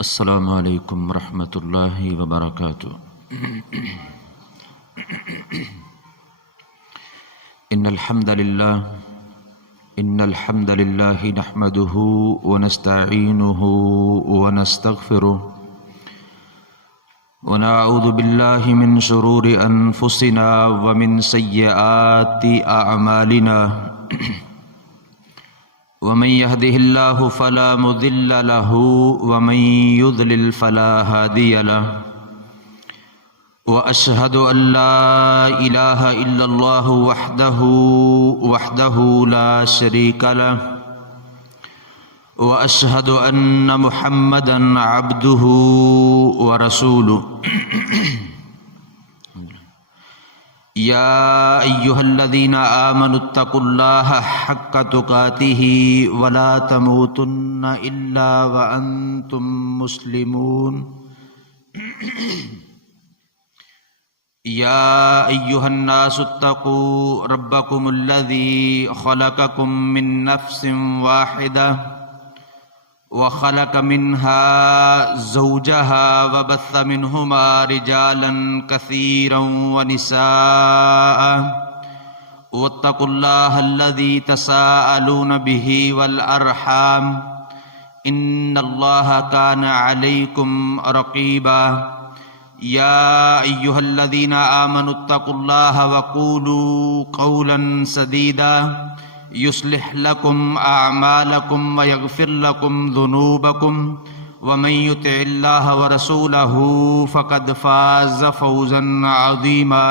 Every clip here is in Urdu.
السلام علیکم ورحمۃ اللہ وبرکاتہ۔ ان الحمد للہ نحمده ونستعینه ونستغفره ونعوذ باللہ من شرور انفسنا ومن سیئات اعمالنا ومن يهده الله فلا مضل له ومن يضلل فلا هادي له وأشهد أن لا إله إلا الله وحده لا شريك له وأشهد أن محمدا عبده ورسوله يا أيها الذين آمنوا اتقوا الله حق تقاته ولا تموتن إلا وأنتم مسلمون يا أيها الناس اتقوا ربكم الذي خلقكم من نفس واحدة وخلق منها زوجها وبث منهما رجالا كثيرا ونساء واتقوا الله الذي تساءلون به والأرحام إن الله كان عليكم رقيبا يا أيها الذين آمنوا اتقوا الله وقولوا قولا سديدا يصلح لكم أعمالكم ويغفر لكم ذنوبكم ومن يطع الله ورسوله فقد فاز فوزا عظيما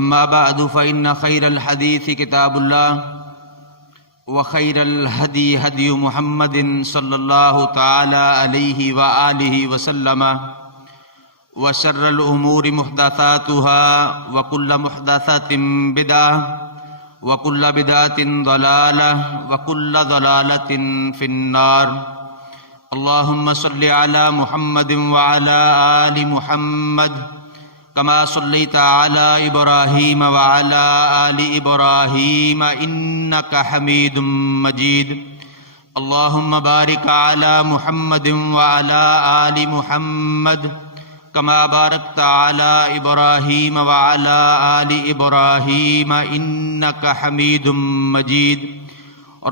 أما بعد فإن خير الحديث كتاب الله وخير الهدي هدي محمد صلى الله تعالى عليه وآله وسلم وشر الأمور محدثاتها وكل محدثة بدعة وكل بدعة ضلالة وكل ضلالة في النار اللهم صل على محمد وعلى آل محمد كما صليت على إبراهيم وعلى آل إبراهيم إنك حميد مجيد اللهم بارك على محمد وعلى آل محمد كما باركت على إبراهيم وعلى آل إبراهيم إنك حميد مجيد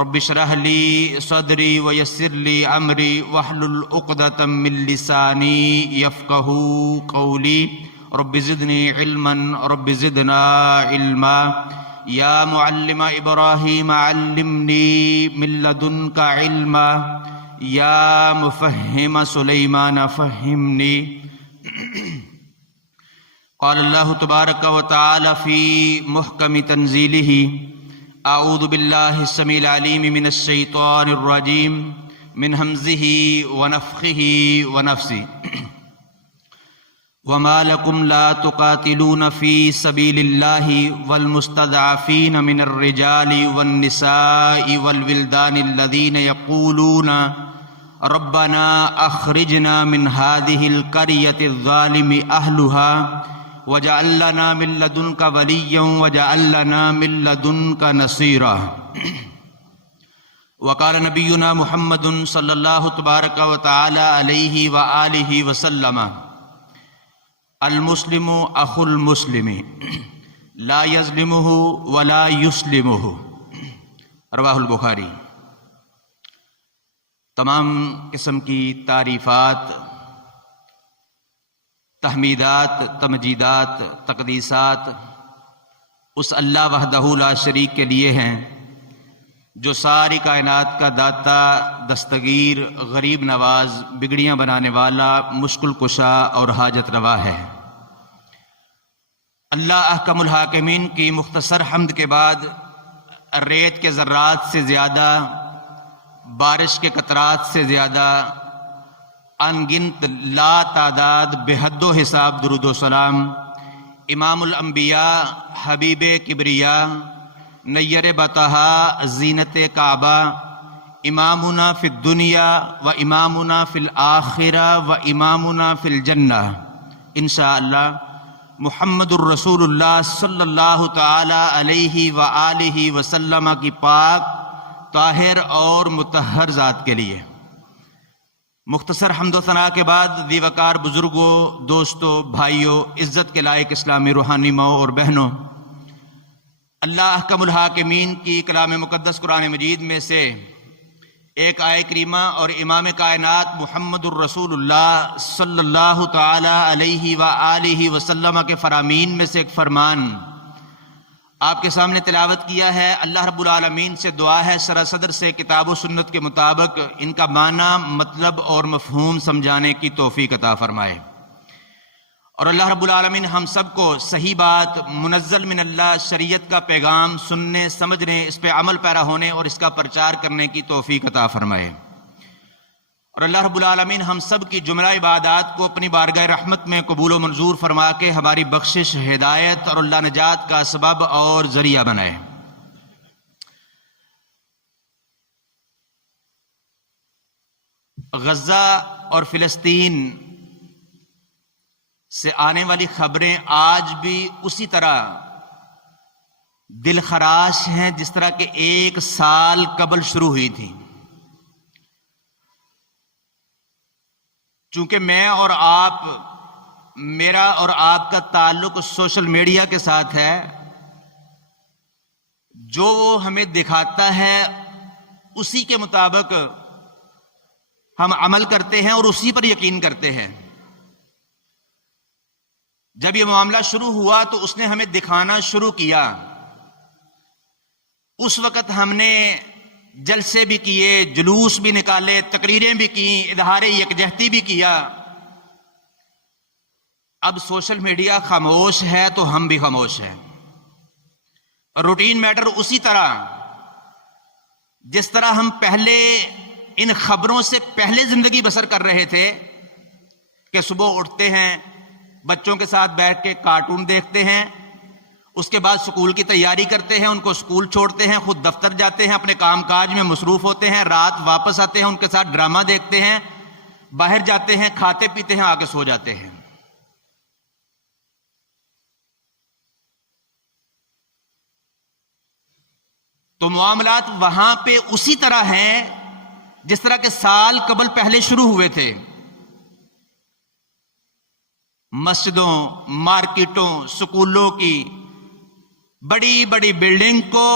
رب اشرح لي صدري ويسر لي أمري واحلل عقدة من لساني يفقهوا قولي رب زدني علما رب زدنا علما يا معلم إبراهيم علمني من لدنك علما يا مفهم سليمان فهمني قال الله تبارك وتعالى في محكم تنزيله أعوذ بالله السميع العليم من الشيطان الرجيم من همزه ونفخه ونفسه وما لكم لا تقاتلون في سبيل الله والمستضعفين من الرجال والنساء والولدان الذين يقولون ربنا اخرجنا من هذه القرية الظالم اهلها واجعل لنا من لدنك وليا واجعل لنا من لدنك نصيرا وقال نبينا محمد صلى الله تبارك وتعالى عليه وآله وسلم المسلم اخو المسلم لا يظلمه ولا يسلمه رواہ البخاری۔ تمام قسم کی تعریفات، تحمیدات، تمجیدات، تقدیسات اس اللہ وحدہ لا شریک کے لیے ہیں جو ساری کائنات کا داتا، دستگیر، غریب نواز، بگڑیاں بنانے والا، مشکل کشا اور حاجت روا ہے۔ اللہ احکم الحاکمین کی مختصر حمد کے بعد ریت کے ذرات سے زیادہ، بارش کے قطرات سے زیادہ، انگنت لا تعداد بے حد و حساب درود و سلام امام الانبیاء، حبیب کبریا، نیر بطحا، زینت کعبہ، امامنا فی الدنیا و امامنا فی الآخرہ و امامنا فی الجنہ انشاءاللہ محمد الرسول اللہ صلی اللہ تعالی علیہ وآلہ وسلم کی پاک طاہر اور مطہر ذات کے لیے مختصر حمد و ثناء کے بعد دی وقار بزرگوں، دوستوں، بھائیوں، عزت کے لائق اسلامی روحانی ماؤں اور بہنوں، اللہ احکم الحاکمین کی کلام مقدس قرآن مجید میں سے ایک آیہ کریمہ اور امام کائنات محمد الرسول اللہ صلی اللہ تعالی علیہ وآلہ وسلم کے فرامین میں سے ایک فرمان آپ کے سامنے تلاوت کیا ہے۔ اللہ رب العالمین سے دعا ہے سراسدر سے کتاب و سنت کے مطابق ان کا معنی، مطلب اور مفہوم سمجھانے کی توفیق عطا فرمائے، اور اللہ رب العالمین ہم سب کو صحیح بات منزل من اللہ شریعت کا پیغام سننے، سمجھنے، اس پہ عمل پیرا ہونے اور اس کا پرچار کرنے کی توفیق عطا فرمائے، اور اللہ رب العالمین ہم سب کی جملہ عبادات کو اپنی بارگاہ رحمت میں قبول و منظور فرما کے ہماری بخشش، ہدایت اور اللہ نجات کا سبب اور ذریعہ بنائے۔ غزہ اور فلسطین سے آنے والی خبریں آج بھی اسی طرح دل خراش ہیں جس طرح کہ 1 سال قبل شروع ہوئی تھی۔ چونکہ میرا اور آپ کا تعلق سوشل میڈیا کے ساتھ ہے، جو وہ ہمیں دکھاتا ہے اسی کے مطابق ہم عمل کرتے ہیں اور اسی پر یقین کرتے ہیں۔ جب یہ معاملہ شروع ہوا تو اس نے ہمیں دکھانا شروع کیا، اس وقت ہم نے جلسے بھی کیے، جلوس بھی نکالے، تقریریں بھی کی، اظہار یکجہتی بھی کیا۔ اب سوشل میڈیا خاموش ہے تو ہم بھی خاموش ہیں، اور روٹین میٹر اسی طرح جس طرح ہم پہلے ان خبروں سے پہلے زندگی بسر کر رہے تھے کہ صبح اٹھتے ہیں، بچوں کے ساتھ بیٹھ کے کارٹون دیکھتے ہیں، اس کے بعد سکول کی تیاری کرتے ہیں، ان کو سکول چھوڑتے ہیں، خود دفتر جاتے ہیں، اپنے کام کاج میں مصروف ہوتے ہیں، رات واپس آتے ہیں، ان کے ساتھ ڈرامہ دیکھتے ہیں، باہر جاتے ہیں، کھاتے پیتے ہیں، آگے سو جاتے ہیں۔ تو معاملات وہاں پہ اسی طرح ہیں جس طرح کے سال قبل پہلے شروع ہوئے تھے۔ مسجدوں، مارکیٹوں، سکولوں کی بڑی بڑی بلڈنگ کو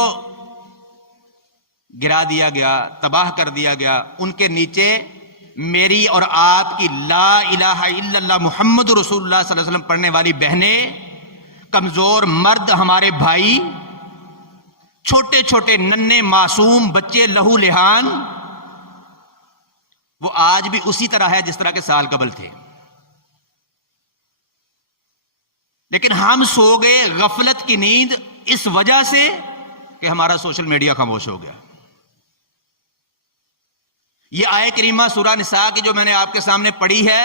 گرا دیا گیا، تباہ کر دیا گیا، ان کے نیچے میری اور آپ کی لا الہ الا اللہ محمد رسول اللہ صلی اللہ علیہ وسلم پڑھنے والی بہنیں، کمزور مرد ہمارے بھائی، چھوٹے چھوٹے ننھے معصوم بچے لہو لہان، وہ آج بھی اسی طرح ہے جس طرح کے سال قبل تھے۔ لیکن ہم سو گئے غفلت کی نیند اس وجہ سے کہ ہمارا سوشل میڈیا خاموش ہو گیا۔ یہ آیہ کریمہ سورہ نساء کی جو میں نے آپ کے سامنے پڑھی ہے،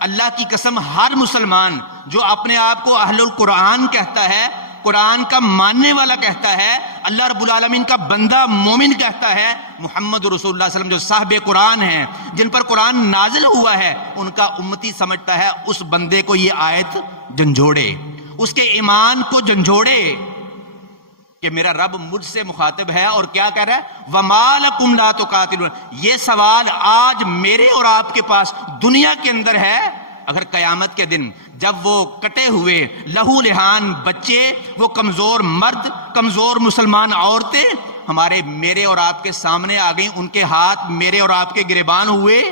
اللہ کی قسم ہر مسلمان جو اپنے آپ کو اہل القرآن کہتا ہے، قرآن کا ماننے والا کہتا ہے، اللہ رب العالمین کا بندہ مومن کہتا ہے، محمد رسول اللہ صلی اللہ علیہ وسلم جو صاحب قرآن ہیں، جن پر قرآن نازل ہوا ہے، ان کا امتی سمجھتا ہے اس بندے کو یہ آیت جھنجھوڑے، اس کے ایمان کو جھنجھوڑے کہ میرا رب مجھ سے مخاطب ہے اور کیا کہہ رہا ہے، وَمَا لَكُمْ لَا تُقَاتِلُونَ۔ یہ سوال آج میرے اور آپ کے پاس دنیا کے اندر ہے۔ اگر قیامت کے دن جب وہ کٹے ہوئے لہو لہان بچے، وہ کمزور مرد، کمزور مسلمان عورتیں میرے اور آپ کے سامنے آ گئیں، ان کے ہاتھ میرے اور آپ کے گریبان ہوئے،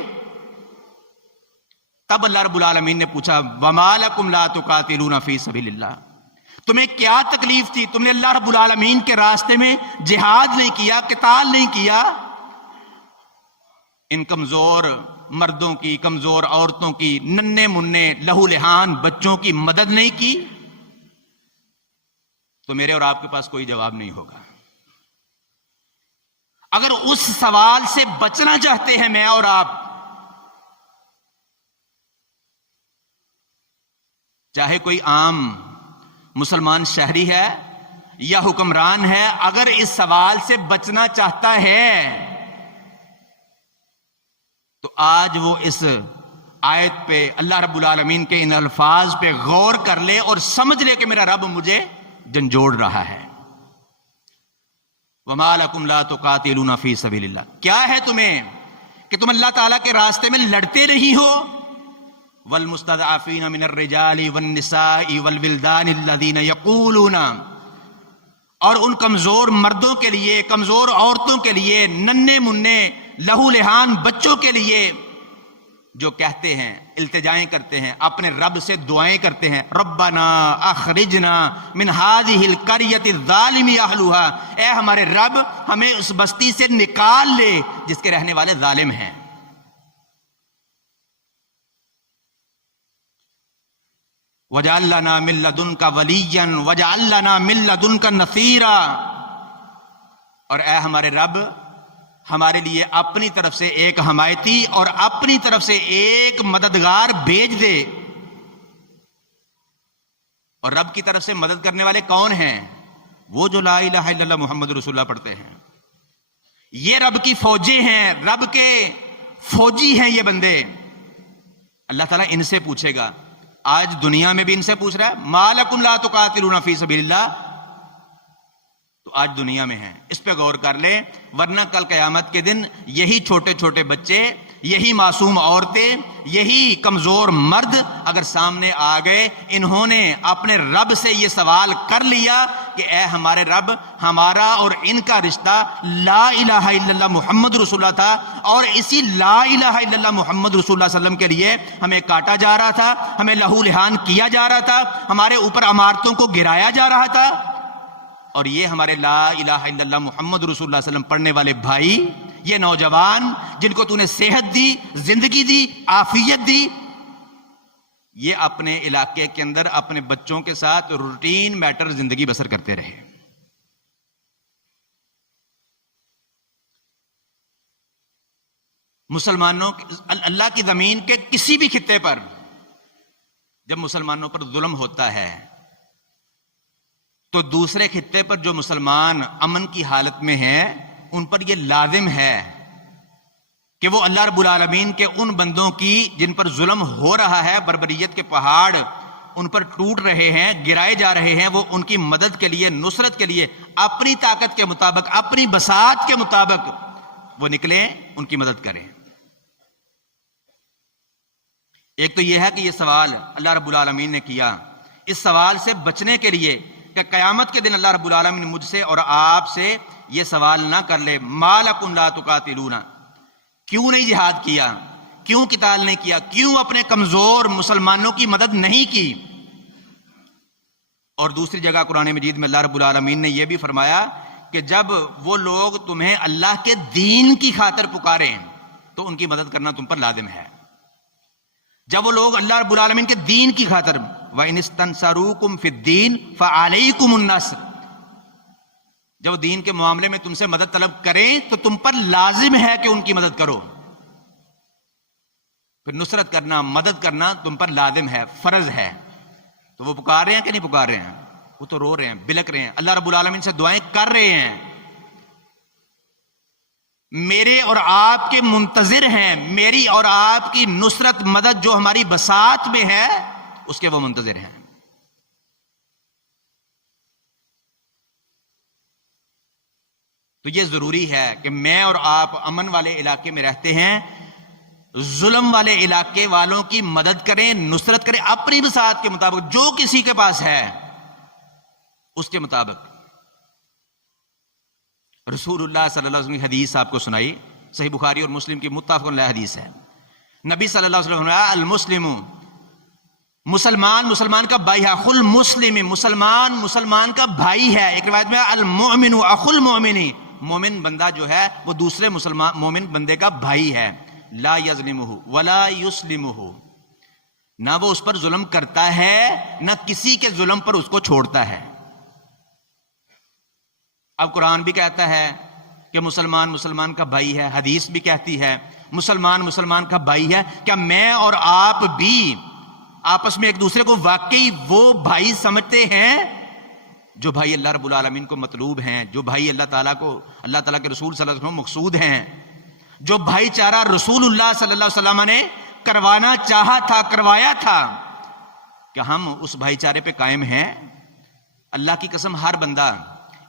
تب اللہ رب العالمین نے پوچھا وَمَا لَكُمْ لَا تُقَاتِلُونَ فِي سَبِيلِ اللَّهِ، تمہیں کیا تکلیف تھی؟ تم نے اللہ رب العالمین کے راستے میں جہاد نہیں کیا، قتال نہیں کیا، ان کمزور مردوں کی، کمزور عورتوں کی، ننھے منھے لہو لہان بچوں کی مدد نہیں کی، تو میرے اور آپ کے پاس کوئی جواب نہیں ہوگا۔ اگر اس سوال سے بچنا چاہتے ہیں میں اور آپ، چاہے کوئی عام مسلمان شہری ہے یا حکمران ہے، اگر اس سوال سے بچنا چاہتا ہے تو آج وہ اس آیت پہ، اللہ رب العالمین کے ان الفاظ پہ غور کر لے اور سمجھ لے کہ میرا رب مجھے جھنجھوڑ رہا ہے۔ وَمَا لَكُمْ لَا تُقَاتِلُونَ فِي سَبِيلِ اللَّهِ، کیا ہے تمہیں کہ تم اللہ تعالیٰ کے راستے میں لڑتے نہیں ہو؟ وَالْمُسْتَضْعَفِينَ مِنَ الرِّجَالِ وَالنِّسَاءِ وَالْوِلْدَانِ الَّذِينَ يَقُولُونَ، اور ان کمزور مردوں کے لیے، کمزور عورتوں کے لیے، ننھے منھے لہو لہان بچوں کے لیے جو کہتے ہیں، التجائیں کرتے ہیں، اپنے رب سے دعائیں کرتے ہیں، ربنا اخرجنا من هذه القرية الظالم اهلها، اے ہمارے رب ہمیں اس بستی سے نکال لے جس کے رہنے والے ظالم ہیں۔ وَاجْعَل لَّنَا مِن لَّدُنكَ وَلِيًّا وَاجْعَل لَّنَا مِن لَّدُنكَ نَصِيرًا، اور اے ہمارے رب ہمارے لیے اپنی طرف سے ایک حمایتی اور اپنی طرف سے ایک مددگار بھیج دے۔ اور رب کی طرف سے مدد کرنے والے کون ہیں؟ وہ جو لا الہ الا اللہ محمد رسول اللہ پڑھتے ہیں۔ یہ رب کی فوجی ہیں، رب کے فوجی ہیں یہ بندے۔ اللہ تعالیٰ ان سے پوچھے گا، آج دنیا میں بھی ان سے پوچھ رہا ہے، ما لکم لا تقاتلون فی سبیل اللہ، تو آج دنیا میں ہیں، اس پہ غور کر لیں، ورنہ کل قیامت کے دن یہی چھوٹے چھوٹے بچے، یہی معصوم عورتیں، یہی کمزور مرد اگر سامنے آ گئے، انہوں نے اپنے رب سے یہ سوال کر لیا کہ اے ہمارے رب، ہمارا اور ان کا رشتہ لا الہ الا اللہ محمد رسول اللہ تھا، اور اسی لا الہ الا اللہ محمد رسول اللہ صلی اللہ علیہ وسلم کے لیے ہمیں کاٹا جا رہا تھا، ہمیں لہو لہان کیا جا رہا تھا، ہمارے اوپر عمارتوں کو گرایا جا رہا تھا، اور یہ ہمارے لا الہ الا اللہ محمد رسول اللہ صلی اللہ علیہ وسلم پڑھنے والے بھائی، یہ نوجوان جن کو تو نے صحت دی، زندگی دی، عافیت دی، یہ اپنے علاقے کے اندر اپنے بچوں کے ساتھ روٹین میٹر زندگی بسر کرتے رہے۔ مسلمانوں اللہ کی زمین کے کسی بھی خطے پر جب مسلمانوں پر ظلم ہوتا ہے تو دوسرے خطے پر جو مسلمان امن کی حالت میں ہیں ان پر یہ لازم ہے کہ وہ اللہ رب العالمین کے ان بندوں کی جن پر ظلم ہو رہا ہے، بربریت کے پہاڑ ان پر ٹوٹ رہے ہیں، گرائے جا رہے ہیں، وہ ان کی مدد کے لیے، نصرت کے لیے اپنی طاقت کے مطابق، اپنی بساط کے مطابق وہ نکلیں، ان کی مدد کریں۔ ایک تو یہ ہے کہ یہ سوال اللہ رب العالمین نے کیا، اس سوال سے بچنے کے لیے کہ قیامت کے دن اللہ رب العالمین مجھ سے اور آپ سے یہ سوال نہ کر لے، ما لکم لا تقاتلون، کیوں نہیں جہاد کیا، کیوں قتال نہیں کیا، کیوں اپنے کمزور مسلمانوں کی مدد نہیں کی۔ اور دوسری جگہ قرآن مجید میں اللہ رب العالمین نے یہ بھی فرمایا کہ جب وہ لوگ تمہیں اللہ کے دین کی خاطر پکاریں تو ان کی مدد کرنا تم پر لازم ہے۔ جب وہ لوگ اللہ رب العالمین کے دین کی خاطر، وَإِنِ اسْتَنصَرُوكُمْ فِي الدِّينِ فَعَلَيْكُمُ النَّصْرُ، جب وہ دین کے معاملے میں تم سے مدد طلب کریں تو تم پر لازم ہے کہ ان کی مدد کرو۔ پھر نصرت کرنا، مدد کرنا تم پر لازم ہے، فرض ہے۔ تو وہ پکار رہے ہیں کہ نہیں پکار رہے ہیں؟ وہ تو رو رہے ہیں، بلک رہے ہیں، اللہ رب العالمین سے دعائیں کر رہے ہیں، میرے اور آپ کے منتظر ہیں، میری اور آپ کی نصرت مدد جو ہماری بساط میں ہے اس کے وہ منتظر ہیں۔ تو یہ ضروری ہے کہ میں اور آپ امن والے علاقے میں رہتے ہیں، ظلم والے علاقے والوں کی مدد کریں، نصرت کریں، اپنی بساط کے مطابق، جو کسی کے پاس ہے اس کے مطابق۔ رسول اللہ صلی اللہ علیہ وسلم کی حدیث آپ کو سنائی، صحیح بخاری اور مسلم کی متفق علیہ حدیث ہے۔ نبی صلی اللہ علیہ وسلم نے المسلم، مسلمان کا بھائی ہے، اخو المسلم، مسلمان کا بھائی ہے۔ ایک روایت میں المؤمن اخو المؤمن، مومن بندہ جو ہے وہ دوسرے مومن بندے کا بھائی ہے۔ لا یظلمہ ولا یسلمہ، نہ وہ اس پر ظلم کرتا ہے نہ کسی کے ظلم پر اس کو چھوڑتا ہے۔ اب قرآن بھی کہتا ہے کہ مسلمان کا بھائی ہے، حدیث بھی کہتی ہے مسلمان کا بھائی ہے۔ کیا میں اور آپ بھی آپس میں ایک دوسرے کو واقعی وہ بھائی سمجھتے ہیں جو بھائی اللہ رب العالمین کو مطلوب ہیں، جو بھائی اللہ تعالیٰ کے رسول صلی اللہ علیہ وسلم مقصود ہیں، جو بھائی چارہ رسول اللہ صلی اللہ علیہ وسلم نے کروانا چاہا تھا، کروایا تھا، کہ ہم اس بھائی چارے پہ قائم ہیں؟ اللہ کی قسم ہر بندہ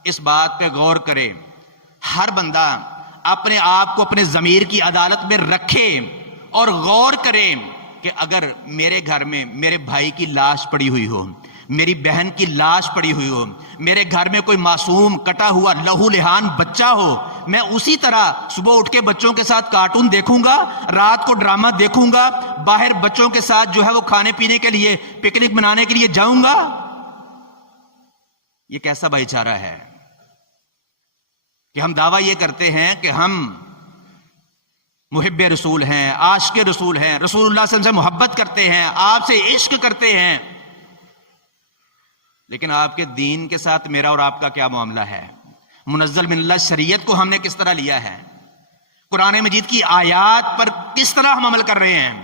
اس بات پہ غور کرے، ہر بندہ اپنے آپ کو اپنے ضمیر کی عدالت میں رکھے اور غور کرے کہ اگر میرے گھر میں میرے بھائی کی لاش پڑی ہوئی ہو، میری بہن کی لاش پڑی ہوئی ہو، میرے گھر میں کوئی معصوم کٹا ہوا لہو لہان بچہ ہو، میں اسی طرح صبح اٹھ کے بچوں کے ساتھ کارٹون دیکھوں گا، رات کو ڈرامہ دیکھوں گا، باہر بچوں کے ساتھ جو ہے وہ کھانے پینے کے لیے پکنک منانے کے لیے جاؤں گا؟ یہ کیسا بھائی چارہ ہے کہ ہم دعویٰ یہ کرتے ہیں کہ ہم محب رسول ہیں، عاشق رسول ہیں، رسول اللہ صلی اللہ علیہ وسلم سے محبت کرتے ہیں، آپ سے عشق کرتے ہیں، لیکن آپ کے دین کے ساتھ میرا اور آپ کا کیا معاملہ ہے؟ منزل من اللہ شریعت کو ہم نے کس طرح لیا ہے؟ قرآن مجید کی آیات پر کس طرح ہم عمل کر رہے ہیں؟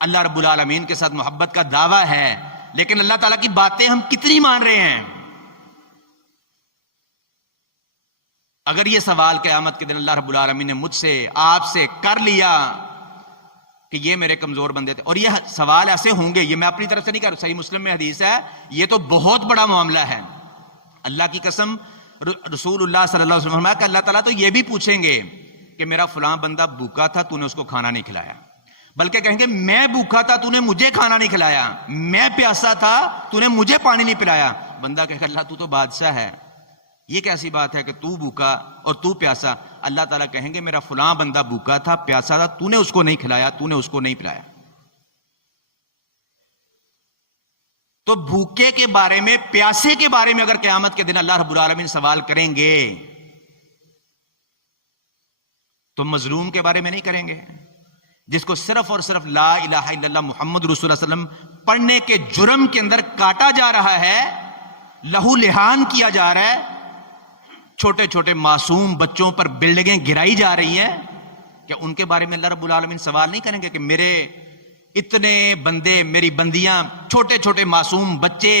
اللہ رب العالمین کے ساتھ محبت کا دعویٰ ہے، لیکن اللہ تعالیٰ کی باتیں ہم کتنی مان رہے ہیں؟ اگر یہ سوال قیامت کے دن اللہ رب العالمین نے مجھ سے آپ سے کر لیا کہ یہ میرے کمزور بندے تھے، اور یہ سوال ایسے ہوں گے، یہ میں اپنی طرف سے نہیں کر رہا، صحیح مسلم میں حدیث ہے، یہ تو بہت بڑا معاملہ ہے، اللہ کی قسم رسول اللہ صلی اللہ علیہ وسلم فرمایا کہ اللہ تعالیٰ تو یہ بھی پوچھیں گے کہ میرا فلاں بندہ بھوکا تھا، تو نے اس کو کھانا نہیں کھلایا، بلکہ کہیں گے میں بھوکا تھا، تو نے مجھے کھانا نہیں کھلایا، میں پیاسا تھا، تو نے مجھے پانی نہیں پلایا، بندہ کہے گا اللہ تو بادشاہ ہے، یہ کیسی بات ہے کہ تو بھوکا اور تو پیاسا؟ اللہ تعالیٰ کہیں گے میرا فلاں بندہ بھوکا تھا، پیاسا تھا، تو نے اس کو نہیں کھلایا، تو نے اس کو نہیں پلایا۔ تو بھوکے کے بارے میں، پیاسے کے بارے میں اگر قیامت کے دن اللہ رب العالمین سوال کریں گے تو مظلوم کے بارے میں نہیں کریں گے، جس کو صرف اور صرف لا الہ الا اللہ محمد رسول اللہ صلی اللہ علیہ وسلم پڑھنے کے جرم کے اندر کاٹا جا رہا ہے، لہو لہان کیا جا رہا ہے، چھوٹے چھوٹے معصوم بچوں پر بلڈنگیں گرائی جا رہی ہیں، کہ ان کے بارے میں اللہ رب العالمین سوال نہیں کریں گے کہ میرے اتنے بندے، میری بندیاں، چھوٹے چھوٹے معصوم بچے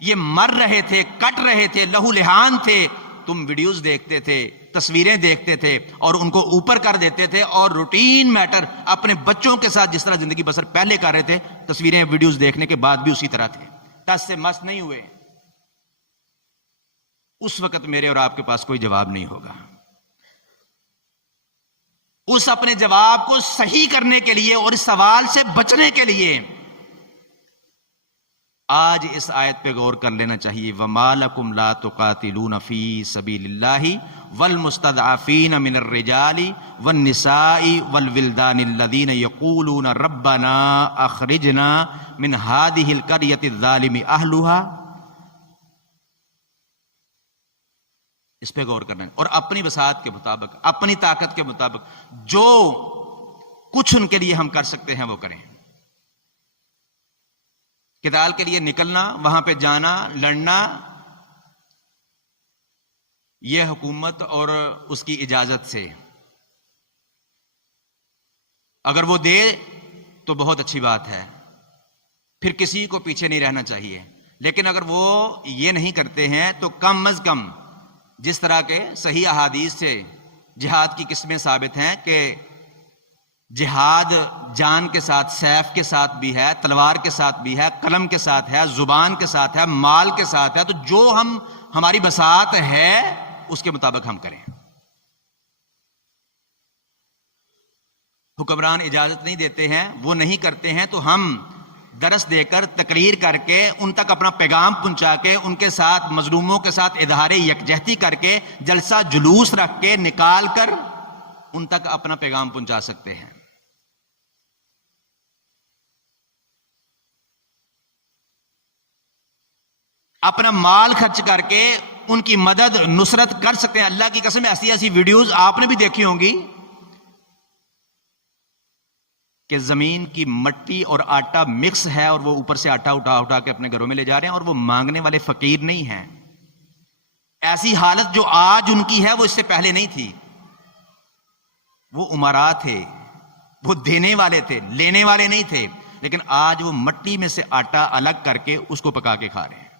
یہ مر رہے تھے، کٹ رہے تھے، لہو لہان تھے، تم ویڈیوز دیکھتے تھے، تصویریں دیکھتے تھے اور ان کو اوپر کر دیتے تھے، اور روٹین میٹر اپنے بچوں کے ساتھ جس طرح زندگی بسر پہلے کر رہے تھے، تصویریں ویڈیوز دیکھنے کے بعد بھی اسی طرح تھے، ٹس سے مس نہیں ہوئے۔ اس وقت میرے اور آپ کے پاس کوئی جواب نہیں ہوگا۔ اس اپنے جواب کو صحیح کرنے کے لیے اور اس سوال سے بچنے کے لیے آج اس آیت پہ غور کر لینا چاہیے، وَمَا لَكُمْ لَا تُقَاتِلُونَ فِي سَبِيلِ اللَّهِ وَالْمُسْتَضْعَفِينَ مِنَ الرِّجَالِ وَالنِّسَاءِ وَالْوِلْدَانِ الَّذِينَ يَقُولُونَ رَبَّنَا أَخْرِجْنَا مِنْ هَذِهِ الْقَرْيَةِ الظَّالِمِ أَهْلُهَا۔ اس پہ غور کرنا ہے، اور اپنی وسعت کے مطابق، اپنی طاقت کے مطابق جو کچھ ان کے لیے ہم کر سکتے ہیں وہ کریں۔ قتال کے لیے نکلنا، وہاں پہ جانا، لڑنا، یہ حکومت اور اس کی اجازت سے، اگر وہ دے تو بہت اچھی بات ہے، پھر کسی کو پیچھے نہیں رہنا چاہیے، لیکن اگر وہ یہ نہیں کرتے ہیں تو کم از کم جس طرح کے صحیح احادیث سے جہاد کی قسمیں ثابت ہیں کہ جہاد جان کے ساتھ، سیف کے ساتھ بھی ہے، تلوار کے ساتھ بھی ہے، قلم کے ساتھ ہے، زبان کے ساتھ ہے، مال کے ساتھ ہے، تو جو ہماری بساط ہے اس کے مطابق ہم کریں۔ حکمران اجازت نہیں دیتے ہیں، وہ نہیں کرتے ہیں، تو ہم درس دے کر، تقریر کر کے، ان تک اپنا پیغام پہنچا کے، ان کے ساتھ، مظلوموں کے ساتھ اظہار یکجہتی کر کے، جلسہ جلوس رکھ کے، نکال کر ان تک اپنا پیغام پہنچا سکتے ہیں۔ اپنا مال خرچ کر کے ان کی مدد، نصرت کر سکتے ہیں۔ اللہ کی قسم ایسی ایسی ویڈیوز آپ نے بھی دیکھی ہوں گی کہ زمین کی مٹی اور آٹا مکس ہے، اور وہ اوپر سے آٹا اٹھا کے اپنے گھروں میں لے جا رہے ہیں، اور وہ مانگنے والے فقیر نہیں ہیں۔ ایسی حالت جو آج ان کی ہے وہ اس سے پہلے نہیں تھی۔ وہ امراء تھے، وہ دینے والے تھے، لینے والے نہیں تھے، لیکن آج وہ مٹی میں سے آٹا الگ کر کے اس کو پکا کے کھا رہے ہیں۔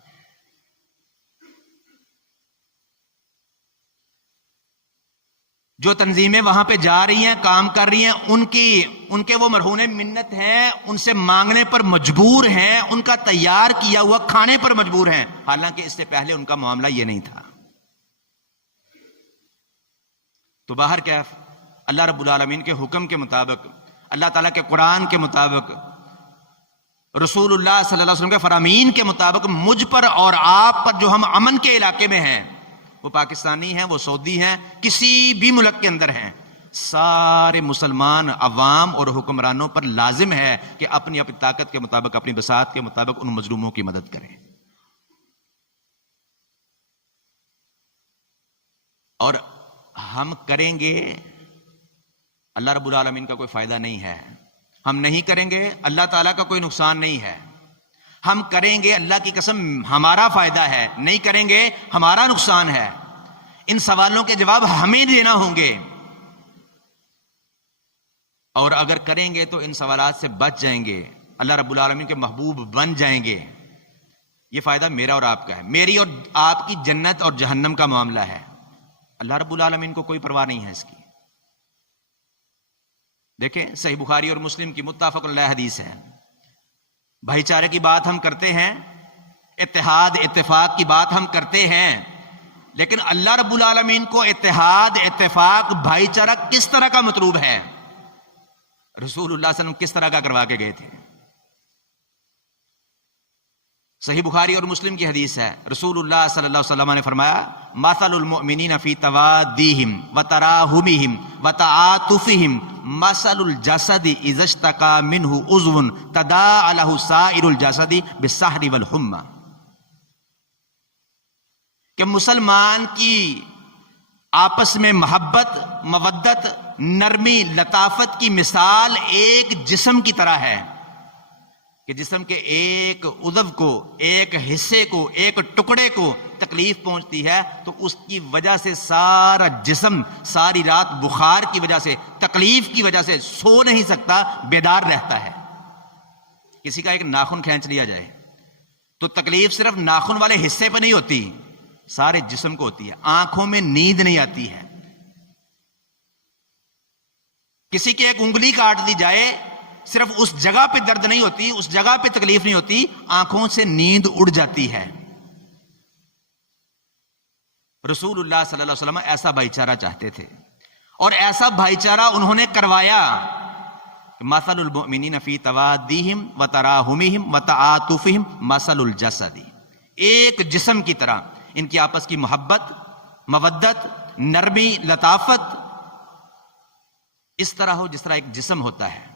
جو تنظیمیں وہاں پہ جا رہی ہیں، کام کر رہی ہیں، ان کے وہ مرہون منت ہیں، ان سے مانگنے پر مجبور ہیں، ان کا تیار کیا ہوا کھانے پر مجبور ہیں، حالانکہ اس سے پہلے ان کا معاملہ یہ نہیں تھا۔ تو باہر کیف اللہ رب العالمین کے حکم کے مطابق، اللہ تعالیٰ کے قرآن کے مطابق، رسول اللہ صلی اللہ علیہ وسلم کے فرامین کے مطابق مجھ پر اور آپ پر جو ہم امن کے علاقے میں ہیں، وہ پاکستانی ہیں، وہ سعودی ہیں، کسی بھی ملک کے اندر ہیں، سارے مسلمان عوام اور حکمرانوں پر لازم ہے کہ اپنی اپنی طاقت کے مطابق، اپنی بساط کے مطابق ان مظلوموں کی مدد کریں۔ اور ہم کریں گے، اللہ رب العالمین کا کوئی فائدہ نہیں ہے، ہم نہیں کریں گے اللہ تعالیٰ کا کوئی نقصان نہیں ہے، ہم کریں گے اللہ کی قسم ہمارا فائدہ ہے، نہیں کریں گے ہمارا نقصان ہے۔ ان سوالوں کے جواب ہمیں دینا ہوں گے، اور اگر کریں گے تو ان سوالات سے بچ جائیں گے، اللہ رب العالمین کے محبوب بن جائیں گے۔ یہ فائدہ میرا اور آپ کا ہے، میری اور آپ کی جنت اور جہنم کا معاملہ ہے، اللہ رب العالمین کو کوئی پرواہ نہیں ہے اس کی۔ دیکھیں صحیح بخاری اور مسلم کی متفق علیہ حدیث ہے، بھائی چارے کی بات ہم کرتے ہیں، اتحاد اتفاق کی بات ہم کرتے ہیں، لیکن اللہ رب العالمین کو اتحاد اتفاق بھائی چارہ کس طرح کا مطلوب ہے؟ رسول اللہ صلی اللہ علیہ وسلم کس طرح کا کروا کے گئے تھے؟ صحیح بخاری اور مسلم کی حدیث ہے، رسول اللہ صلی اللہ علیہ وسلم نے فرمایا مثل المؤمنین فی توادیہم وتراحمہم وتعاطفہم مثل الجسد اذا اشتکا منہ عضو تداعی لہ سائر الجسد بالسہر والحمى، کہ مسلمان کی آپس میں محبت، مودت، نرمی، لطافت کی مثال ایک جسم کی طرح ہے کہ جسم کے ایک عضو کو، ایک حصے کو، ایک ٹکڑے کو تکلیف پہنچتی ہے تو اس کی وجہ سے سارا جسم ساری رات بخار کی وجہ سے، تکلیف کی وجہ سے سو نہیں سکتا، بیدار رہتا ہے۔ کسی کا ایک ناخن کھینچ لیا جائے تو تکلیف صرف ناخن والے حصے پہ نہیں ہوتی، سارے جسم کو ہوتی ہے، آنکھوں میں نیند نہیں آتی ہے۔ کسی کی ایک انگلی کاٹ دی جائے، صرف اس جگہ پہ درد نہیں ہوتی، اس جگہ پہ تکلیف نہیں ہوتی، آنکھوں سے نیند اڑ جاتی ہے۔ رسول اللہ صلی اللہ علیہ وسلم ایسا بھائی چارہ چاہتے تھے، اور ایسا بھائی چارہ انہوں نے کروایا۔ مثل المؤمنین فی توادیہم وتراحمہم وتعاطفہم مثل الجسد، ایک جسم کی طرح ان کی آپس کی محبت، مودت، نرمی، لطافت اس طرح ہو جس طرح ایک جسم ہوتا ہے۔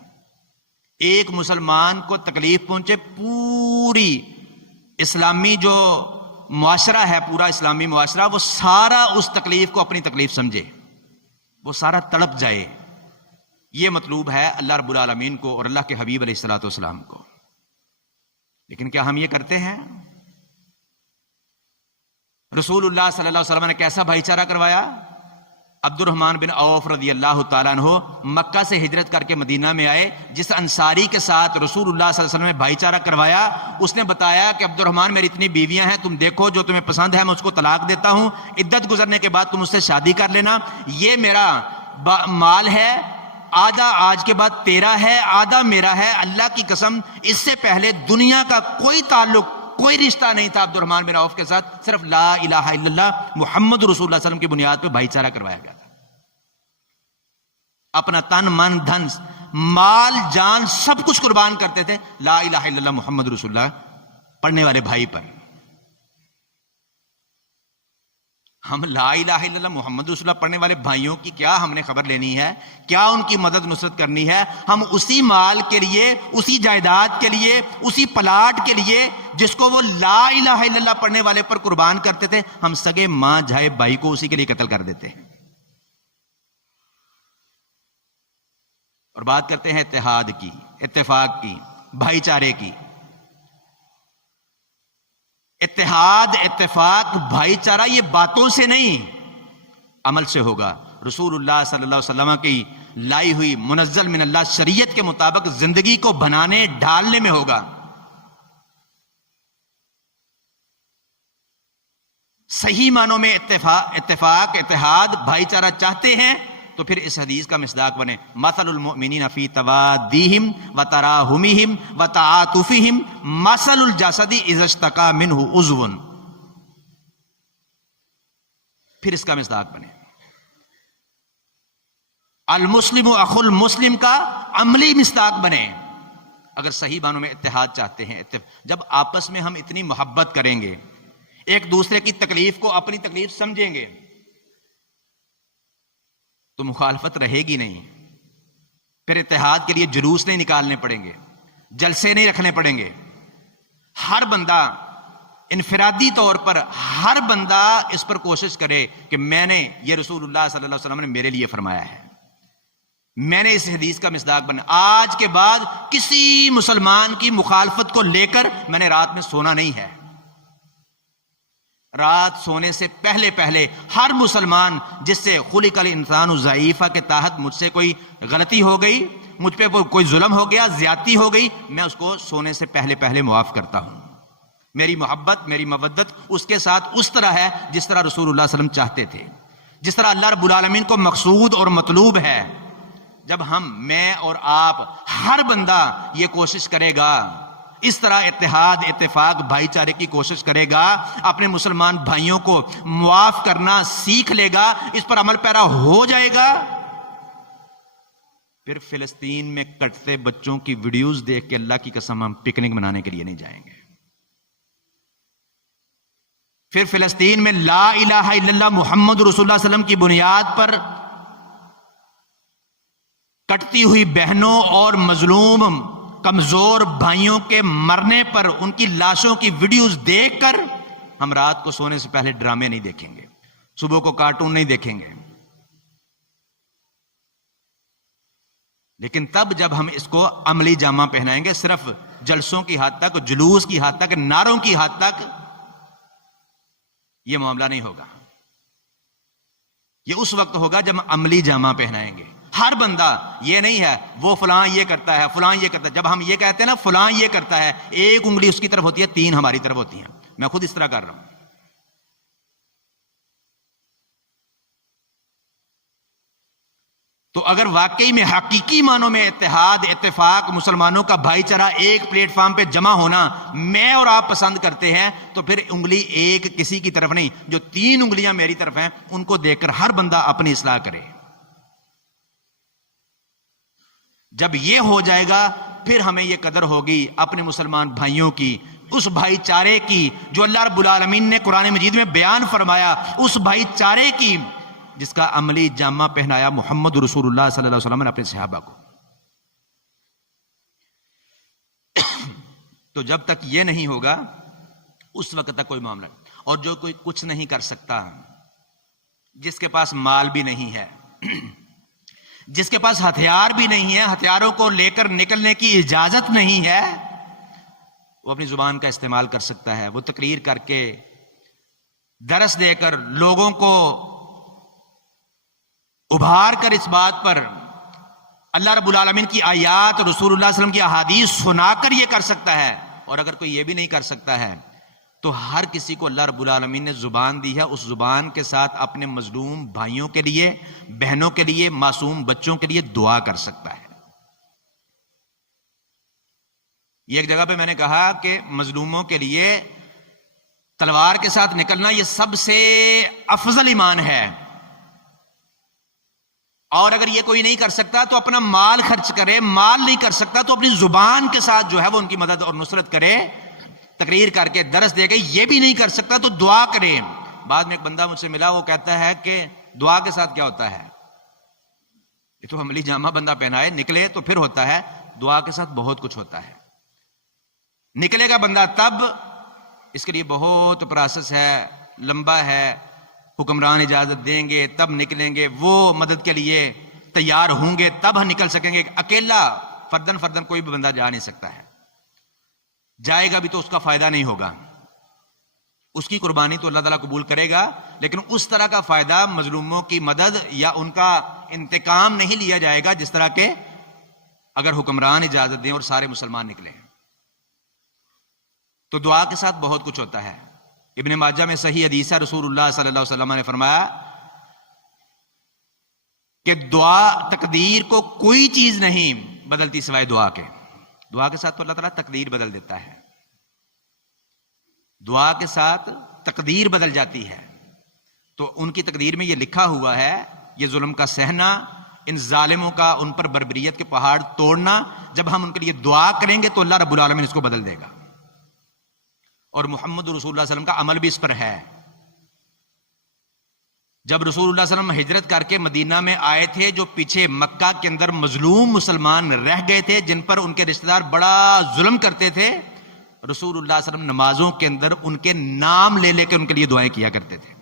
ایک مسلمان کو تکلیف پہنچے، پوری اسلامی جو معاشرہ ہے، پورا اسلامی معاشرہ، وہ سارا اس تکلیف کو اپنی تکلیف سمجھے، وہ سارا تڑپ جائے۔ یہ مطلوب ہے اللہ رب العالمین کو اور اللہ کے حبیب علیہ الصلوۃ والسلام کو۔ لیکن کیا ہم یہ کرتے ہیں؟ رسول اللہ صلی اللہ علیہ وسلم نے کیسا بھائی چارہ کروایا؟ عبد الرحمن بن عوف رضی اللہ تعالیٰ عنہ مکہ سے ہجرت کر کے مدینہ میں آئے، جس انصاری کے ساتھ رسول اللہ صلی اللہ علیہ وسلم نے بھائی چارہ کروایا، اس نے بتایا کہ عبد الرحمن میری اتنی بیویاں ہیں، تم دیکھو جو تمہیں پسند ہے میں اس کو طلاق دیتا ہوں، عدت گزرنے کے بعد تم اس سے شادی کر لینا، یہ میرا مال ہے، آدھا آج کے بعد تیرا ہے، آدھا میرا ہے۔ اللہ کی قسم اس سے پہلے دنیا کا کوئی تعلق، کوئی رشتہ نہیں تھا عبد الرحمن بن عوف کے ساتھ، صرف لا الہ الا اللہ محمد رسول اللہ صلی اللہ علیہ وسلم کی بنیاد پہ بھائی چارہ کروایا گیا تھا۔ اپنا تن، من، دھن، مال، جان سب کچھ قربان کرتے تھے لا الہ الا اللہ محمد رسول اللہ پڑھنے والے بھائی پر۔ ہم لا الہ الا اللہ محمد رسول اللہ پڑھنے والے بھائیوں کی کیا ہم نے خبر لینی ہے؟ کیا ان کی مدد نصرت کرنی ہے؟ ہم اسی مال کے لیے، اسی جائیداد کے لیے، اسی پلاٹ کے لیے جس کو وہ لا الہ الا اللہ پڑھنے والے پر قربان کرتے تھے، ہم سگے ماں جھائے بھائی کو اسی کے لیے قتل کر دیتے ہیں۔ اور بات کرتے ہیں اتحاد کی، اتفاق کی، بھائی چارے کی۔ اتحاد، اتفاق، بھائی چارہ یہ باتوں سے نہیں، عمل سے ہوگا۔ رسول اللہ صلی اللہ علیہ وسلم کی لائی ہوئی منزل من اللہ شریعت کے مطابق زندگی کو بنانے، ڈھالنے میں ہوگا۔ صحیح معنوں میں اتفاق، اتحاد، بھائی چارہ چاہتے ہیں تو پھر اس حدیث کا مصداق بنے، مثل المؤمنین فی توادیہم وتراحمہم وتعاطفہم مثل الجسد اذا اشتکا منہ عضو، پھر اس کا مصداق بنے۔ المسلم اخو المسلم کا عملی مصداق بنے۔ اگر صحیح معنوں میں اتحاد چاہتے ہیں، جب آپس میں ہم اتنی محبت کریں گے، ایک دوسرے کی تکلیف کو اپنی تکلیف سمجھیں گے، تو مخالفت رہے گی نہیں۔ پھر اتحاد کے لیے جلوس نہیں نکالنے پڑیں گے، جلسے نہیں رکھنے پڑیں گے۔ ہر بندہ انفرادی طور پر ہر بندہ اس پر کوشش کرے کہ میں نے یہ رسول اللہ صلی اللہ علیہ وسلم نے میرے لیے فرمایا ہے، میں نے اس حدیث کا مصداق بنا، آج کے بعد کسی مسلمان کی مخالفت کو لے کر میں نے رات میں سونا نہیں ہے۔ رات سونے سے پہلے پہلے ہر مسلمان جس سے خلق الانسان ضعیفہ کے تحت مجھ سے کوئی غلطی ہو گئی، مجھ پہ کوئی ظلم ہو گیا، زیادتی ہو گئی، میں اس کو سونے سے پہلے پہلے معاف کرتا ہوں۔ میری محبت، میری مودت اس کے ساتھ اس طرح ہے جس طرح رسول اللہ صلی اللہ علیہ وسلم چاہتے تھے، جس طرح اللہ رب العالمین کو مقصود اور مطلوب ہے۔ جب میں اور آپ ہر بندہ یہ کوشش کرے گا، اس طرح اتحاد، اتفاق، بھائی چارے کی کوشش کرے گا، اپنے مسلمان بھائیوں کو معاف کرنا سیکھ لے گا، اس پر عمل پیرا ہو جائے گا، پھر فلسطین میں کٹتے بچوں کی ویڈیوز دیکھ کے اللہ کی قسم ہم پکنک منانے کے لیے نہیں جائیں گے۔ پھر فلسطین میں لا الہ الا اللہ محمد رسول اللہ صلی اللہ علیہ وسلم کی بنیاد پر کٹتی ہوئی بہنوں اور مظلوم کمزور بھائیوں کے مرنے پر ان کی لاشوں کی ویڈیوز دیکھ کر ہم رات کو سونے سے پہلے ڈرامے نہیں دیکھیں گے، صبح کو کارٹون نہیں دیکھیں گے۔ لیکن تب جب ہم اس کو عملی جامہ پہنائیں گے، صرف جلسوں کی حد تک، جلوس کی حد تک، نعروں کی حد تک یہ معاملہ نہیں ہوگا۔ یہ اس وقت ہوگا جب ہم عملی جامہ پہنائیں گے۔ ہر بندہ یہ نہیں ہے وہ فلاں یہ کرتا ہے، فلاں یہ کرتا ہے۔ جب ہم یہ کہتے ہیں نا فلاں یہ کرتا ہے، ایک انگلی اس کی طرف ہوتی ہے، تین ہماری طرف ہوتی ہیں۔ میں خود اس طرح کر رہا ہوں۔ تو اگر واقعی میں حقیقی معنوں میں اتحاد، اتفاق، مسلمانوں کا بھائی چارہ ایک پلیٹ فارم پہ جمع ہونا میں اور آپ پسند کرتے ہیں، تو پھر انگلی ایک کسی کی طرف نہیں، جو تین انگلیاں میری طرف ہیں ان کو دیکھ کر ہر بندہ اپنی اصلاح کرے۔ جب یہ ہو جائے گا پھر ہمیں یہ قدر ہوگی اپنے مسلمان بھائیوں کی، اس بھائی چارے کی جو اللہ رب العالمین نے قرآن مجید میں بیان فرمایا، اس بھائی چارے کی جس کا عملی جامہ پہنایا محمد رسول اللہ صلی اللہ علیہ وسلم نے اپنے صحابہ کو۔ تو جب تک یہ نہیں ہوگا اس وقت تک کوئی معاملہ نہیں۔ اور جو کوئی کچھ نہیں کر سکتا، جس کے پاس مال بھی نہیں ہے، جس کے پاس ہتھیار بھی نہیں ہے، ہتھیاروں کو لے کر نکلنے کی اجازت نہیں ہے، وہ اپنی زبان کا استعمال کر سکتا ہے۔ وہ تقریر کر کے، درس دے کر، لوگوں کو ابھار کر اس بات پر اللہ رب العالمین کی آیات، رسول اللہ صلی اللہ علیہ وسلم کی احادیث سنا کر یہ کر سکتا ہے۔ اور اگر کوئی یہ بھی نہیں کر سکتا ہے تو ہر کسی کو اللہ رب العالمین نے زبان دی ہے، اس زبان کے ساتھ اپنے مظلوم بھائیوں کے لیے، بہنوں کے لیے، معصوم بچوں کے لیے دعا کر سکتا ہے۔ یہ ایک جگہ پہ میں نے کہا کہ مظلوموں کے لیے تلوار کے ساتھ نکلنا یہ سب سے افضل ایمان ہے، اور اگر یہ کوئی نہیں کر سکتا تو اپنا مال خرچ کرے، مال نہیں کر سکتا تو اپنی زبان کے ساتھ جو ہے وہ ان کی مدد اور نصرت کرے، تقریر کر کے، درس دے کے۔ یہ بھی نہیں کر سکتا تو دعا کرے۔ بعد میں ایک بندہ مجھ سے ملا، وہ کہتا ہے کہ دعا کے ساتھ کیا ہوتا ہے؟ یہ تو عملی جامہ بندہ پہنائے نکلے تو پھر ہوتا ہے، دعا کے ساتھ بہت کچھ ہوتا ہے۔ نکلے گا بندہ تب، اس کے لیے بہت پروسیس ہے، لمبا ہے، حکمران اجازت دیں گے تب نکلیں گے، وہ مدد کے لیے تیار ہوں گے تب ہم نکل سکیں گے۔ اکیلا فردن کوئی بھی بندہ جا نہیں سکتا ہے، جائے گا بھی تو اس کا فائدہ نہیں ہوگا۔ اس کی قربانی تو اللہ تعالیٰ قبول کرے گا، لیکن اس طرح کا فائدہ، مظلوموں کی مدد یا ان کا انتقام نہیں لیا جائے گا جس طرح کہ اگر حکمران اجازت دیں اور سارے مسلمان نکلیں۔ تو دعا کے ساتھ بہت کچھ ہوتا ہے۔ ابن ماجہ میں صحیح حدیث ہے، رسول اللہ صلی اللہ علیہ وسلم نے فرمایا کہ دعا تقدیر کو کوئی چیز نہیں بدلتی سوائے دعا کے. دعا کے ساتھ تو اللہ تعالیٰ تقدیر بدل دیتا ہے. دعا کے ساتھ تقدیر بدل جاتی ہے. تو ان کی تقدیر میں یہ لکھا ہوا ہے، یہ ظلم کا سہنا، ان ظالموں کا ان پر بربریت کے پہاڑ توڑنا. جب ہم ان کے لیے دعا کریں گے تو اللہ رب العالمین اس کو بدل دے گا. اور محمد رسول اللہ صلی اللہ علیہ وسلم کا عمل بھی اس پر ہے. جب رسول اللہ صلی اللہ علیہ وسلم ہجرت کر کے مدینہ میں آئے تھے، جو پیچھے مکہ کے اندر مظلوم مسلمان رہ گئے تھے، جن پر ان کے رشتہ دار بڑا ظلم کرتے تھے، رسول اللہ صلی اللہ علیہ وسلم نمازوں کے اندر ان کے نام لے لے کے ان کے لیے دعائیں کیا کرتے تھے.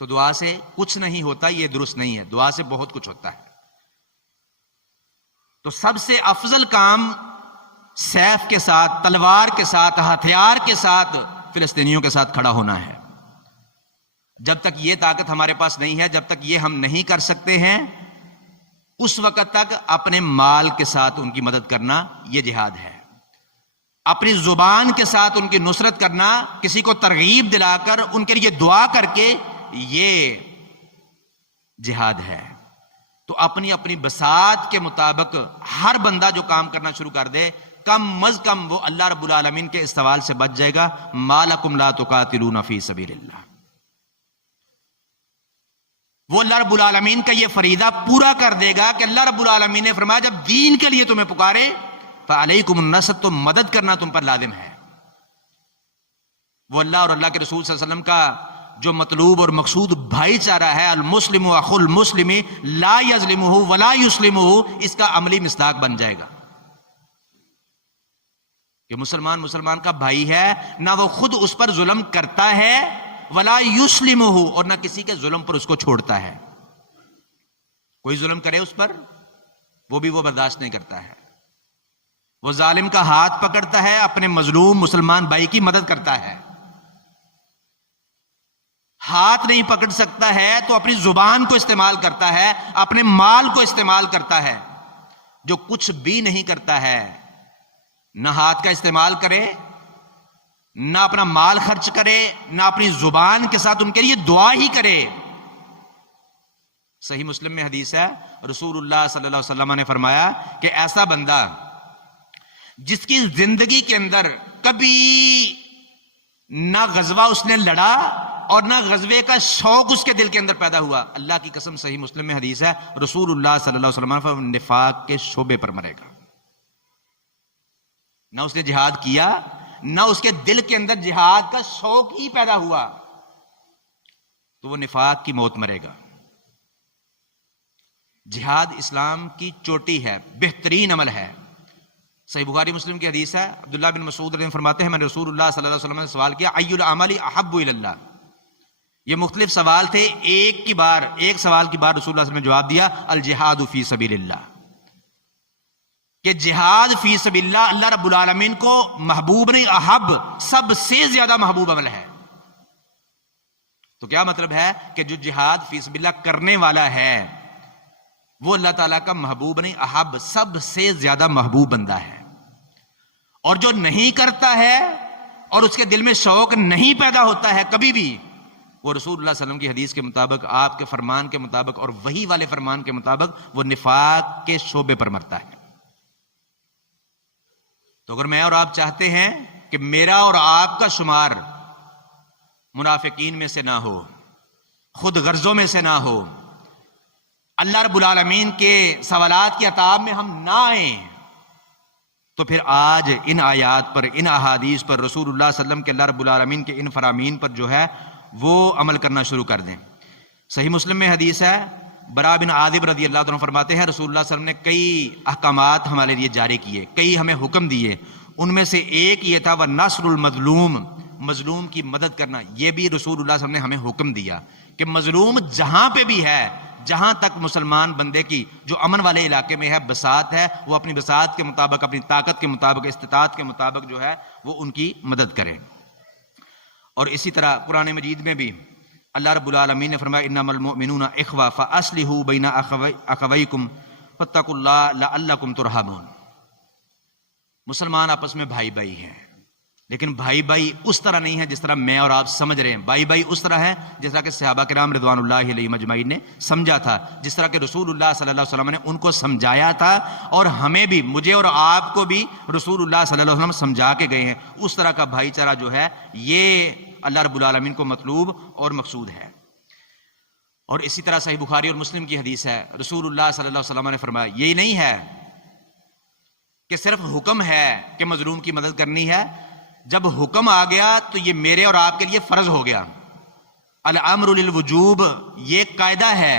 تو دعا سے کچھ نہیں ہوتا، یہ درست نہیں ہے. دعا سے بہت کچھ ہوتا ہے. تو سب سے افضل کام سیف کے ساتھ، تلوار کے ساتھ، ہتھیار کے ساتھ فلسطینیوں کے ساتھ کھڑا ہونا ہے. جب تک یہ طاقت ہمارے پاس نہیں ہے، جب تک یہ ہم نہیں کر سکتے ہیں، اس وقت تک اپنے مال کے ساتھ ان کی مدد کرنا یہ جہاد ہے. اپنی زبان کے ساتھ ان کی نصرت کرنا، کسی کو ترغیب دلا کر ان کے لیے دعا کر کے، یہ جہاد ہے. تو اپنی اپنی بساط کے مطابق ہر بندہ جو کام کرنا شروع کر دے، کم از کم وہ اللہ رب العالمین کے اس سوال سے بچ جائے گا، ما لکم لا تقاتلون فی سبیل اللہ. وہ اللہ رب العالمین کا یہ فریضہ پورا کر دے گا کہ اللہ رب العالمین نے فرمایا جب دین کے لیے تمہیں پکارے فعلیکم النصر، تو مدد کرنا تم پر لازم ہے. وہ اللہ اور اللہ کے رسول صلی اللہ علیہ وسلم کا جو مطلوب اور مقصود بھائی چارہ ہے، المسلم اخو المسلم لا یظلمہ ولا یسلمہ، اس کا عملی مصداق بن جائے گا کہ مسلمان کا بھائی ہے، نہ وہ خود اس پر ظلم کرتا ہے، ولا یسلمہ، اور نہ کسی کے ظلم پر اس کو چھوڑتا ہے. کوئی ظلم کرے اس پر وہ بھی وہ برداشت نہیں کرتا ہے. وہ ظالم کا ہاتھ پکڑتا ہے، اپنے مظلوم مسلمان بھائی کی مدد کرتا ہے. ہاتھ نہیں پکڑ سکتا ہے تو اپنی زبان کو استعمال کرتا ہے، اپنے مال کو استعمال کرتا ہے. جو کچھ بھی نہیں کرتا ہے، نہ ہاتھ کا استعمال کرے، نہ اپنا مال خرچ کرے، نہ اپنی زبان کے ساتھ ان کے لیے دعا ہی کرے. صحیح مسلم میں حدیث ہے، رسول اللہ صلی اللہ علیہ وسلم نے فرمایا کہ ایسا بندہ جس کی زندگی کے اندر کبھی نہ غزوہ اس نے لڑا اور نہ غزوے کا شوق اس کے دل کے اندر پیدا ہوا، اللہ کی قسم صحیح مسلم میں حدیث ہے، رسول اللہ صلی اللہ علیہ وسلم نے فرمایا نفاق کے شعبے پر مرے گا. نہ اس نے جہاد کیا، نہ اس کے دل کے اندر جہاد کا شوق ہی پیدا ہوا، تو وہ نفاق کی موت مرے گا. جہاد اسلام کی چوٹی ہے، بہترین عمل ہے. صحیح بخاری مسلم کی حدیث ہے، عبداللہ بن مسعود رضی اللہ عنہ فرماتے ہیں میں نے رسول اللہ صلی اللہ علیہ وسلم نے سوال کیا ای العمل احب الی اللہ. یہ مختلف سوال تھے، ایک سوال کی بار رسول اللہ صلی اللہ علیہ وسلم نے جواب دیا الجہاد فی سبیل اللہ، کہ جہاد فی سبیل اللہ اللہ رب العالمین کو محبوب نہیں، احب، سب سے زیادہ محبوب عمل ہے. تو کیا مطلب ہے کہ جو جہاد فی سبیل اللہ کرنے والا ہے وہ اللہ تعالیٰ کا محبوب نہیں، احب، سب سے زیادہ محبوب بندہ ہے. اور جو نہیں کرتا ہے اور اس کے دل میں شوق نہیں پیدا ہوتا ہے کبھی بھی، وہ رسول اللہ صلی اللہ علیہ وسلم کی حدیث کے مطابق، آپ کے فرمان کے مطابق اور وحی والے فرمان کے مطابق وہ نفاق کے شعبے پر مرتا ہے. تو اگر میں اور آپ چاہتے ہیں کہ میرا اور آپ کا شمار منافقین میں سے نہ ہو، خود غرضوں میں سے نہ ہو، اللہ رب العالمین کے سوالات کی عتاب میں ہم نہ آئیں، تو پھر آج ان آیات پر، ان احادیث پر، رسول اللہ صلی اللہ علیہ وسلم کے اللہ رب العالمین کے ان فرامین پر جو ہے وہ عمل کرنا شروع کر دیں. صحیح مسلم میں حدیث ہے، برا بن عازب رضی اللہ عنہ فرماتے ہیں رسول اللہ صلی اللہ علیہ وسلم نے کئی احکامات ہمارے لیے جاری کیے، کئی ہمیں حکم دیے. ان میں سے ایک یہ تھا وَنَصْرُ الْمَظْلُومِ، مظلوم کی مدد کرنا. یہ بھی رسول اللہ صلی اللہ علیہ وسلم نے ہمیں حکم دیا کہ مظلوم جہاں پہ بھی ہے، جہاں تک مسلمان بندے کی جو امن والے علاقے میں ہے بساط ہے، وہ اپنی بساط کے مطابق، اپنی طاقت کے مطابق، استطاعت کے مطابق جو ہے وہ ان کی مدد کرے. اور اسی طرح قرآن مجید میں بھی اللہ رب العالمین نے فرمایا انما المؤمنون اخوہ فاصلحوا بین اخویکم فاتقوا اللہ لعلکم ترحمون. مسلمان آپس میں بھائی بھائی ہیں، لیکن بھائی بھائی اس طرح نہیں ہے جس طرح میں اور آپ سمجھ رہے ہیں. بھائی بھائی اس طرح ہے جس طرح کہ صحابہ کرام رضوان اللہ علیہم اجمعین نے سمجھا تھا, جس طرح کہ رسول اللہ صلی اللہ علیہ وسلم نے ان کو سمجھایا تھا, اور ہمیں بھی, مجھے اور آپ کو بھی رسول اللہ صلی اللہ علیہ وسلم سمجھا کے گئے ہیں. اس طرح کا بھائی چارہ جو ہے یہ اللہ رب العالمین کو مطلوب اور مقصود ہے. اور اسی طرح صحیح بخاری اور مسلم کی حدیث ہے, رسول اللہ صلی اللہ علیہ وسلم نے فرمایا یہی نہیں ہے کہ صرف حکم ہے کہ مظلوم کی مدد کرنی ہے, جب حکم آ گیا تو یہ میرے اور آپ کے لیے فرض ہو گیا. الامر للوجوب, یہ قاعدہ ہے,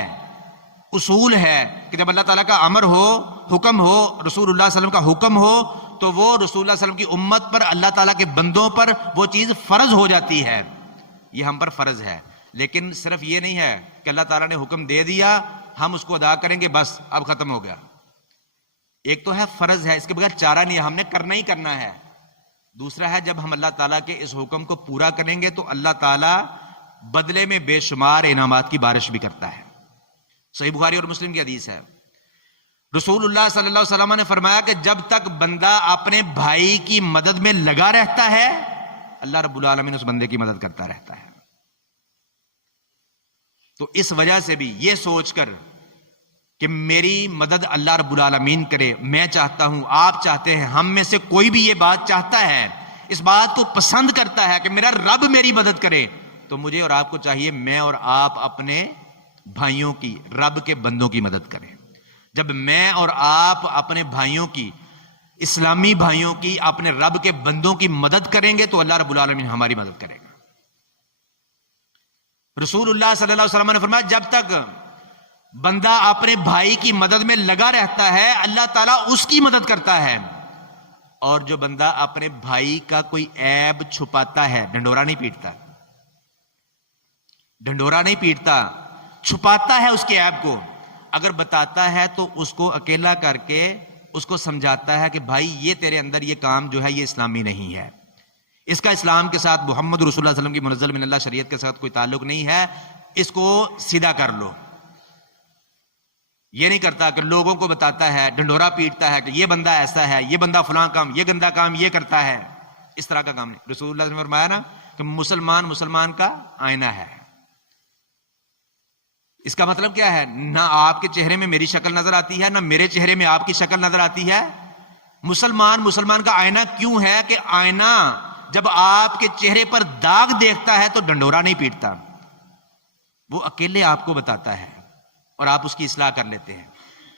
اصول ہے کہ جب اللہ تعالیٰ کا امر ہو, حکم ہو, رسول اللہ صلی اللہ علیہ وسلم کا حکم ہو, تو وہ رسول اللہ صلی اللہ علیہ وسلم کی امت پر, اللہ تعالیٰ کے بندوں پر وہ چیز فرض ہو جاتی ہے. یہ ہم پر فرض ہے. لیکن صرف یہ نہیں ہے کہ اللہ تعالیٰ نے حکم دے دیا, ہم اس کو ادا کریں گے بس اب ختم ہو گیا. ایک تو ہے فرض ہے, اس کے بغیر چارہ نہیں ہے, ہم نے کرنا ہی کرنا ہے. دوسرا ہے جب ہم اللہ تعالیٰ کے اس حکم کو پورا کریں گے تو اللہ تعالیٰ بدلے میں بے شمار انعامات کی بارش بھی کرتا ہے. صحیح بخاری اور مسلم کی حدیث ہے, رسول اللہ صلی اللہ علیہ وسلم نے فرمایا کہ جب تک بندہ اپنے بھائی کی مدد میں لگا رہتا ہے, اللہ رب العالمین اس بندے کی مدد کرتا رہتا ہے. تو اس وجہ سے بھی یہ سوچ کر کہ میری مدد اللہ رب العالمین کرے, میں چاہتا ہوں, آپ چاہتے ہیں, ہم میں سے کوئی بھی یہ بات چاہتا ہے, اس بات کو پسند کرتا ہے کہ میرا رب میری مدد کرے, تو مجھے اور آپ کو چاہیے میں اور آپ اپنے بھائیوں کی, رب کے بندوں کی مدد کریں. جب میں اور آپ اپنے بھائیوں کی, اسلامی بھائیوں کی, اپنے رب کے بندوں کی مدد کریں گے تو اللہ رب العالمین ہماری مدد کرے گا. رسول اللہ صلی اللہ علیہ وسلم نے فرمایا جب تک بندہ اپنے بھائی کی مدد میں لگا رہتا ہے اللہ تعالیٰ اس کی مدد کرتا ہے, اور جو بندہ اپنے بھائی کا کوئی عیب چھپاتا ہے, ڈنڈورا نہیں پیٹتا, ڈنڈورا نہیں پیٹتا, چھپاتا ہے اس کے عیب کو, اگر بتاتا ہے تو اس کو اکیلا کر کے اس کو سمجھاتا ہے کہ بھائی یہ تیرے اندر یہ کام جو ہے یہ اسلامی نہیں ہے, اس کا اسلام کے ساتھ, محمد رسول اللہ صلی اللہ علیہ وسلم کی منزل من اللہ شریعت کے ساتھ کوئی تعلق نہیں ہے, اس کو سیدھا کر لو. یہ نہیں کرتا کہ لوگوں کو بتاتا ہے, ڈنڈورا پیٹتا ہے کہ یہ بندہ ایسا ہے, یہ بندہ فلاں کام, یہ گندا کام یہ کرتا ہے. اس طرح کا کام نہیں. رسول اللہ نے فرمایا نا کہ مسلمان کا آئینہ ہے. اس کا مطلب کیا ہے, نہ آپ کے چہرے میں میری شکل نظر آتی ہے, نہ میرے چہرے میں آپ کی شکل نظر آتی ہے. مسلمان کا آئینہ کیوں ہے کہ آئینہ جب آپ کے چہرے پر داغ دیکھتا ہے تو ڈنڈورا نہیں پیٹتا, وہ اکیلے آپ کو بتاتا ہے اور آپ اس کی اصلاح کر لیتے ہیں.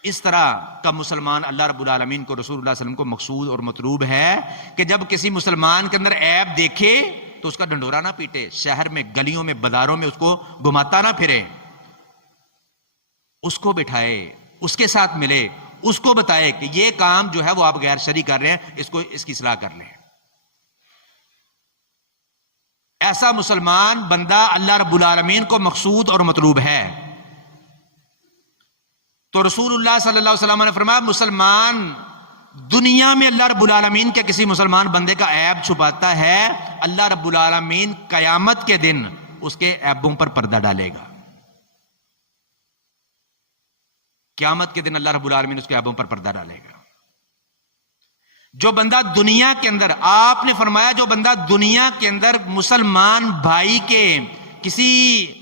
اس طرح کا مسلمان اللہ رب العالمین کو, رسول اللہ صلی اللہ علیہ وسلم کو مقصود اور مطلوب ہے کہ جب کسی مسلمان کے اندر عیب دیکھے تو اس کا ڈنڈورا نہ پیٹے, شہر میں, گلیوں میں, بازاروں میں اس کو گھماتا نہ پھرے, اس کو بٹھائے, اس کے ساتھ ملے, اس کو بتائے کہ یہ کام جو ہے وہ آپ غیر شرعی کر رہے ہیں, اس کی اصلاح کر لیں. ایسا مسلمان بندہ اللہ رب العالمین کو مقصود اور مطلوب ہے. تو رسول اللہ صلی اللہ علیہ وسلم نے فرمایا مسلمان دنیا میں اللہ رب العالمین کے کسی مسلمان بندے کا عیب چھپاتا ہے, اللہ رب العالمین قیامت کے دن اس کے عیبوں پر پردہ ڈالے گا. قیامت کے دن اللہ رب العالمین اس کے عیبوں پر پردہ ڈالے گا. جو بندہ دنیا کے اندر, آپ نے فرمایا جو بندہ دنیا کے اندر مسلمان بھائی کے کسی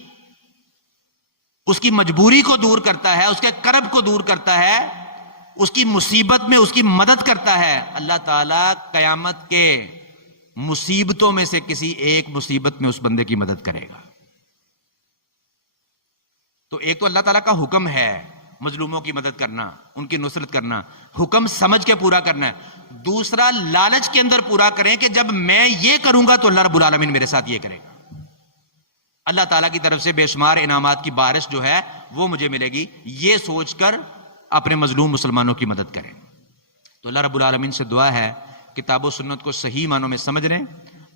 اس کی مجبوری کو دور کرتا ہے, اس کے کرب کو دور کرتا ہے, اس کی مصیبت میں اس کی مدد کرتا ہے, اللہ تعالیٰ قیامت کے مصیبتوں میں سے کسی ایک مصیبت میں اس بندے کی مدد کرے گا. تو ایک تو اللہ تعالیٰ کا حکم ہے مظلوموں کی مدد کرنا, ان کی نصرت کرنا, حکم سمجھ کے پورا کرنا ہے. دوسرا لالچ کے اندر پورا کریں کہ جب میں یہ کروں گا تو اللہ رب العالمین میرے ساتھ یہ کرے گا, اللہ تعالیٰ کی طرف سے بے شمار انعامات کی بارش جو ہے وہ مجھے ملے گی, یہ سوچ کر اپنے مظلوم مسلمانوں کی مدد کریں. تو اللہ رب العالمین سے دعا ہے کتاب و سنت کو صحیح معنوں میں سمجھنے,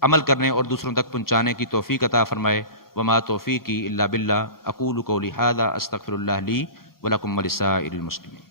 عمل کرنے اور دوسروں تک پہنچانے کی توفیق عطا فرمائے. وما توفیقی الا باللہ. اقول قولی ھذا استغفر اللہ لی ولکم ولسائر المسلمین.